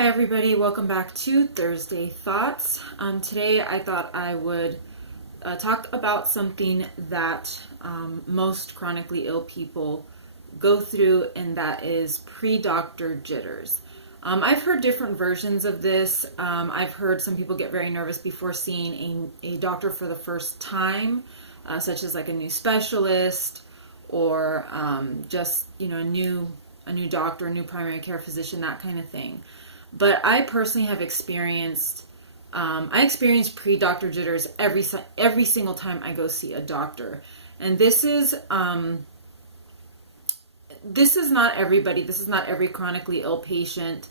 Hi everybody, welcome back to Thursday Thoughts. Today I thought I would talk about something that most chronically ill people go through, and that is pre-doctor jitters. I've heard different versions of this. I've heard some people get very nervous before seeing a doctor for the first time, such as like a new specialist or just a new doctor, a new primary care physician, that kind of thing. But I personally have experienced, I experience pre-doctor jitters every single time I go see a doctor. And this is not everybody. This is not every chronically ill patient.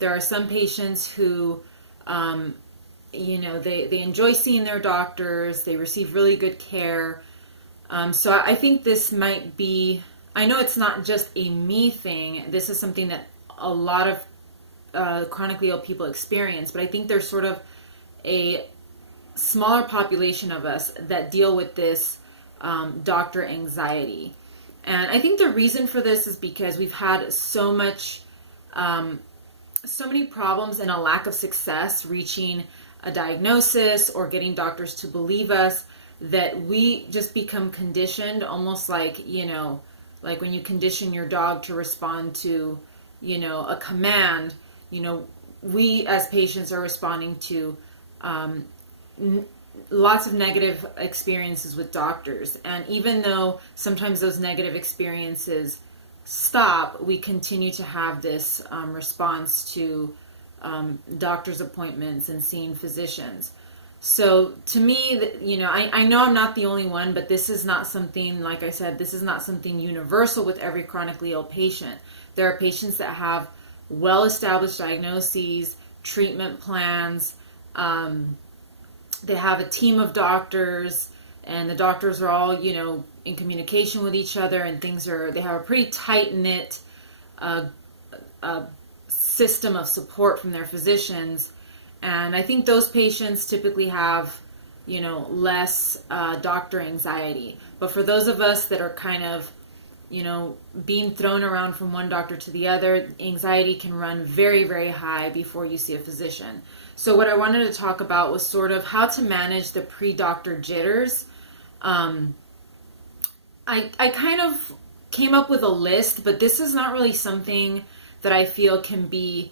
There are some patients who, they enjoy seeing their doctors. They receive really good care. So I think this might be, I know it's not just a me thing. This is something that a lot of chronically ill people experience, but I think there's sort of a smaller population of us that deal with this doctor anxiety. And I think the reason for this is because we've had so many problems and a lack of success reaching a diagnosis or getting doctors to believe us, that we just become conditioned, almost like, like when you condition your dog to respond to, a command. We as patients are responding to lots of negative experiences with doctors. And even though sometimes those negative experiences stop, we continue to have this response to doctor's appointments and seeing physicians. So to me, I know I'm not the only one, but this is not something, like I said, this is not something universal with every chronically ill patient. There are patients that have well-established diagnoses, treatment plans. They have a team of doctors, and the doctors are all, in communication with each other, and they have a pretty tight-knit system of support from their physicians. And I think those patients typically have, less doctor anxiety. But for those of us that are kind of, being thrown around from one doctor to the other, anxiety can run very, very high before you see a physician. So what I wanted to talk about was sort of how to manage the pre-doctor jitters. I kind of came up with a list, but this is not really something that I feel can be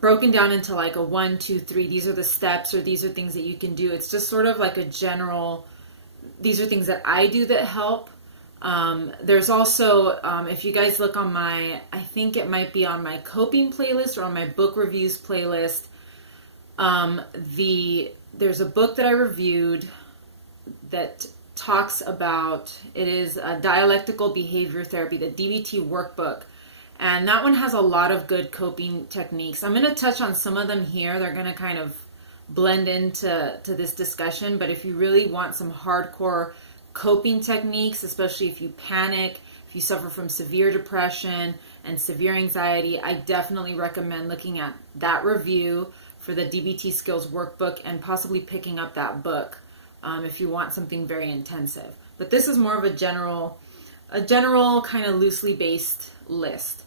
broken down into like a 1, 2, 3. These are the steps, or these are things that you can do. It's just sort of like a general, these are things that I do that help. There's also, if you guys look on I think it might be on my coping playlist or on my book reviews playlist, there's a book that I reviewed that talks about, it is a dialectical behavior therapy, the DBT workbook. And that one has a lot of good coping techniques. I'm going to touch on some of them here. They're going to kind of blend into this discussion. But if you really want some hardcore coping techniques, especially if you panic, if you suffer from severe depression and severe anxiety, I definitely recommend looking at that review for the DBT skills workbook and possibly picking up that book if you want something very intensive. But this is more of a general kind of loosely based list.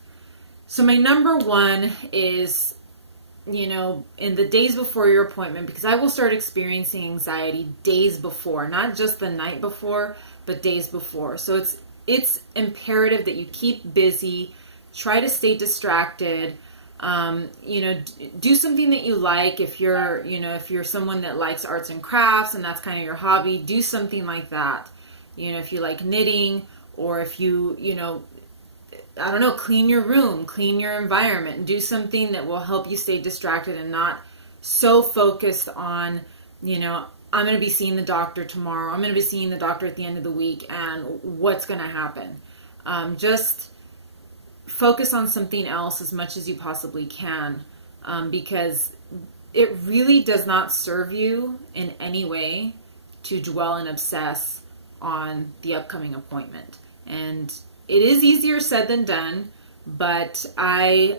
So my number one is, in the days before your appointment, because I will start experiencing anxiety days before, not just the night before, but days before. So it's imperative that you keep busy, try to stay distracted, do something that you like. If you're someone that likes arts and crafts and that's kind of your hobby, do something like that. If you like knitting, or if you, I don't know, clean your room, clean your environment, do something that will help you stay distracted and not so focused on, I'm going to be seeing the doctor tomorrow, I'm going to be seeing the doctor at the end of the week, and what's going to happen. Just focus on something else as much as you possibly can, because it really does not serve you in any way to dwell and obsess on the upcoming appointment. And it is easier said than done, but right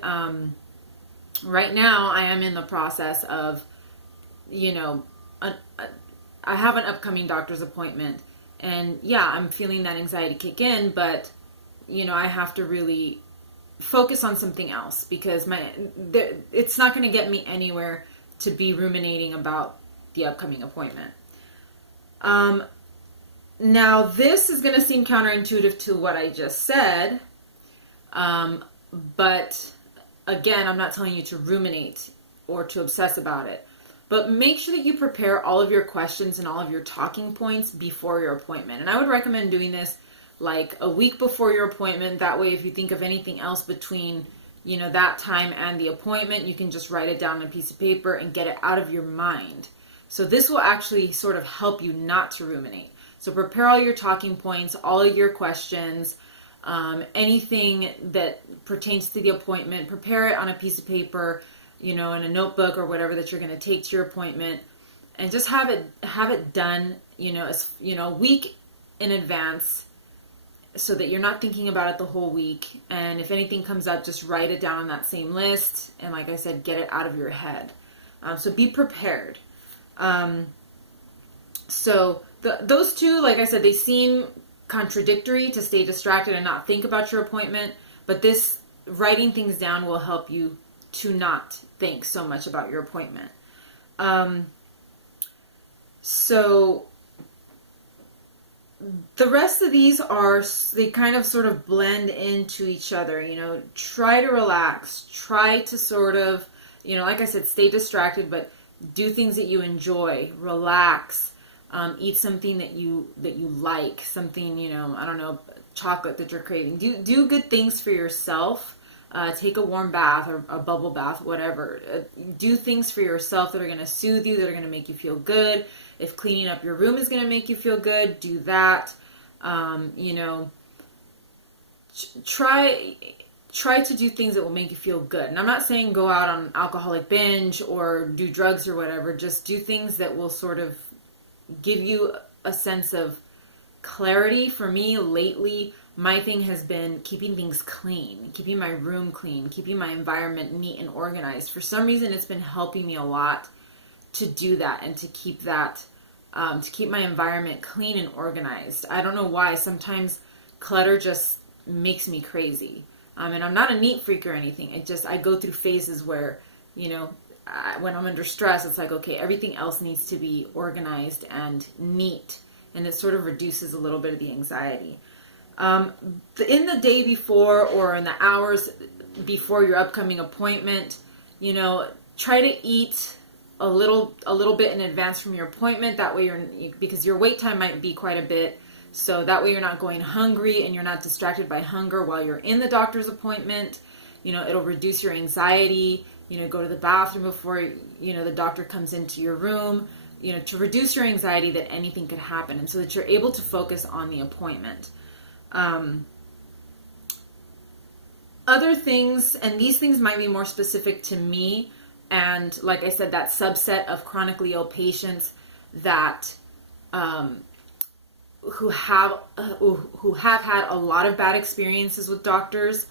now I am in the process of, I have an upcoming doctor's appointment, and yeah, I'm feeling that anxiety kick in, but, I have to really focus on something else, because it's not going to get me anywhere to be ruminating about the upcoming appointment. Now, this is going to seem counterintuitive to what I just said, but again, I'm not telling you to ruminate or to obsess about it. But make sure that you prepare all of your questions and all of your talking points before your appointment. And I would recommend doing this like a week before your appointment. That way, if you think of anything else between, that time and the appointment, you can just write it down on a piece of paper and get it out of your mind. So this will actually sort of help you not to ruminate. So prepare all your talking points, all of your questions, anything that pertains to the appointment, prepare it on a piece of paper, in a notebook or whatever that you're going to take to your appointment, and just have it done, a week in advance, so that you're not thinking about it the whole week. And if anything comes up, just write it down on that same list. And like I said, get it out of your head. So be prepared. So those two, like I said, they seem contradictory, to stay distracted and not think about your appointment. But this writing things down will help you to not think so much about your appointment. So the rest of these they kind of sort of blend into each other. Try to relax, try to sort of, like I said, stay distracted, but do things that you enjoy, relax, eat something that you like, something, I don't know, chocolate that you're craving. Do good things for yourself. Take a warm bath or a bubble bath, whatever. Do things for yourself that are going to soothe you, that are going to make you feel good. If cleaning up your room is going to make you feel good, do that. Try to do things that will make you feel good. And I'm not saying go out on alcoholic binge or do drugs or whatever. Just do things that will sort of give you a sense of clarity. For me, lately, my thing has been keeping things clean, keeping my room clean, keeping my environment neat and organized. For some reason, it's been helping me a lot to do that and to keep that, to keep my environment clean and organized. I don't know why. Sometimes clutter just makes me crazy. And I'm not a neat freak or anything. I go through phases where, when I'm under stress, it's like, okay, everything else needs to be organized and neat. And it sort of reduces a little bit of the anxiety. In the day before or in the hours before your upcoming appointment, try to eat a little bit in advance from your appointment. That way because your wait time might be quite a bit. So that way you're not going hungry and you're not distracted by hunger while you're in the doctor's appointment. It'll reduce your anxiety. Go to the bathroom before, the doctor comes into your room, to reduce your anxiety that anything could happen, and so that you're able to focus on the appointment. Other things, and these things might be more specific to me, and like I said, that subset of chronically ill patients that who have had a lot of bad experiences with doctors.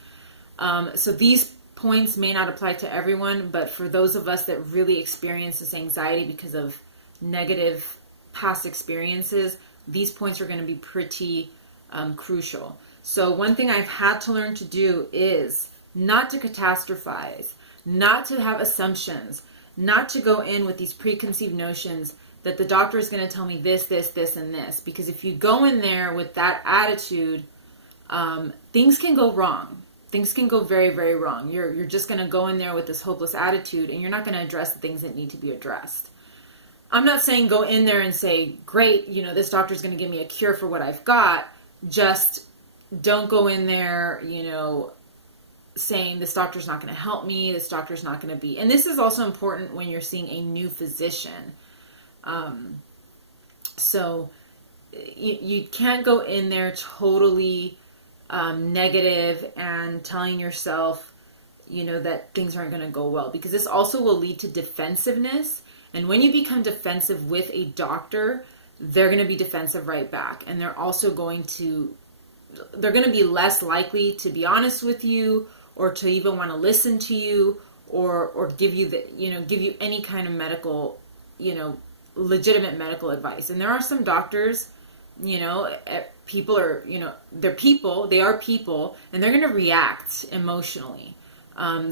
So these points may not apply to everyone, but for those of us that really experience this anxiety because of negative past experiences, these points are going to be pretty crucial. So one thing I've had to learn to do is not to catastrophize, not to have assumptions, not to go in with these preconceived notions that the doctor is going to tell me this, this, this, and this. Because if you go in there with that attitude, things can go wrong. Things can go very, very wrong. You're just going to go in there with this hopeless attitude, and you're not going to address the things that need to be addressed. I'm not saying go in there and say, great, this doctor's going to give me a cure for what I've got. Just don't go in there, saying this doctor's not going to help me, this doctor's not going to be. And this is also important when you're seeing a new physician. So you can't go in there totally negative and telling yourself, that things aren't going to go well, because this also will lead to defensiveness. And when you become defensive with a doctor, they're going to be defensive right back. And they're also going to be less likely to be honest with you, or to even want to listen to you, or give you give you any kind of medical, legitimate medical advice. And there are some doctors You know, people are, you know, they're people, they are people, and they're going to react emotionally.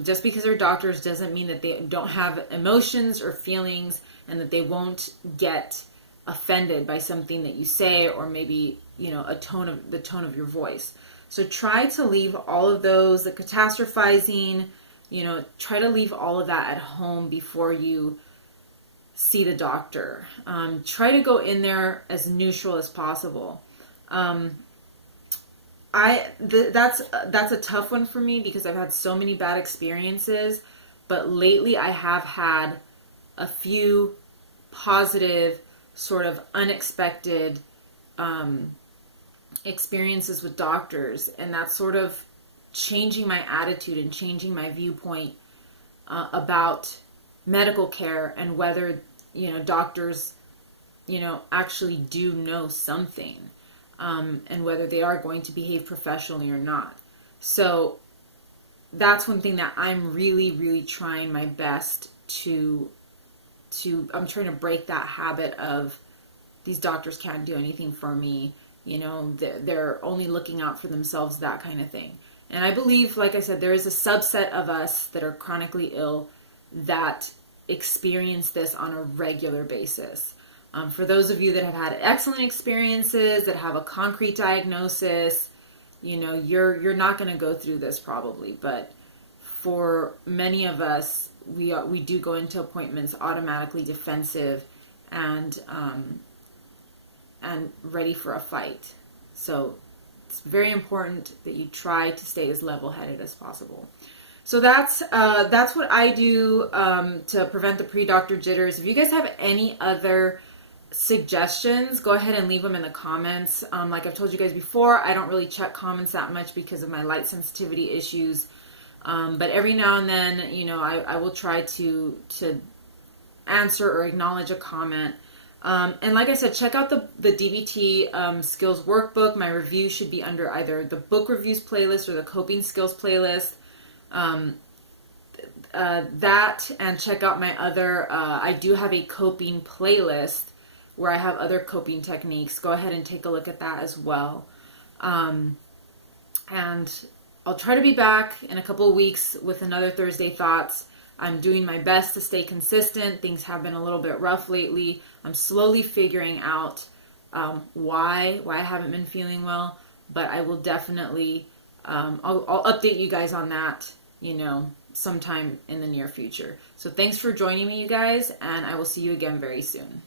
Just because they're doctors doesn't mean that they don't have emotions or feelings, and that they won't get offended by something that you say, or maybe, you know, the tone of your voice. So try to leave all of those, the catastrophizing, you know, try to leave all of that at home before you see the doctor. Try to go in there as neutral as possible. That's a tough one for me because I've had so many bad experiences, but lately I have had a few positive, sort of unexpected experiences with doctors, and that's sort of changing my attitude and changing my viewpoint about medical care, and whether, you know, doctors, you know, actually do know something, and whether they are going to behave professionally or not. So that's one thing that I'm really, really trying my best to I'm trying to break that habit of these doctors can't do anything for me, you know, they're only looking out for themselves, that kind of thing. And I believe, like I said, there is a subset of us that are chronically ill that experience this on a regular basis. For those of you that have had excellent experiences, that have a concrete diagnosis, you know, you're not going to go through this probably. But for many of us, we do go into appointments automatically defensive and ready for a fight. So it's very important that you try to stay as level-headed as possible. So that's what I do to prevent the pre-doctor jitters. If you guys have any other suggestions, go ahead and leave them in the comments. Like I've told you guys before, I don't really check comments that much because of my light sensitivity issues. But every now and then, you know, I will try to answer or acknowledge a comment. And like I said, check out the DBT skills workbook. My review should be under either the book reviews playlist or the coping skills playlist. That, and check out my other, I do have a coping playlist where I have other coping techniques. Go ahead and take a look at that as well. And I'll try to be back in a couple of weeks with another Thursday Thoughts. I'm doing my best to stay consistent. Things have been a little bit rough lately. I'm slowly figuring out why I haven't been feeling well, but I will definitely, I'll update you guys on that, you know, sometime in the near future. So thanks for joining me, you guys, and I will see you again very soon.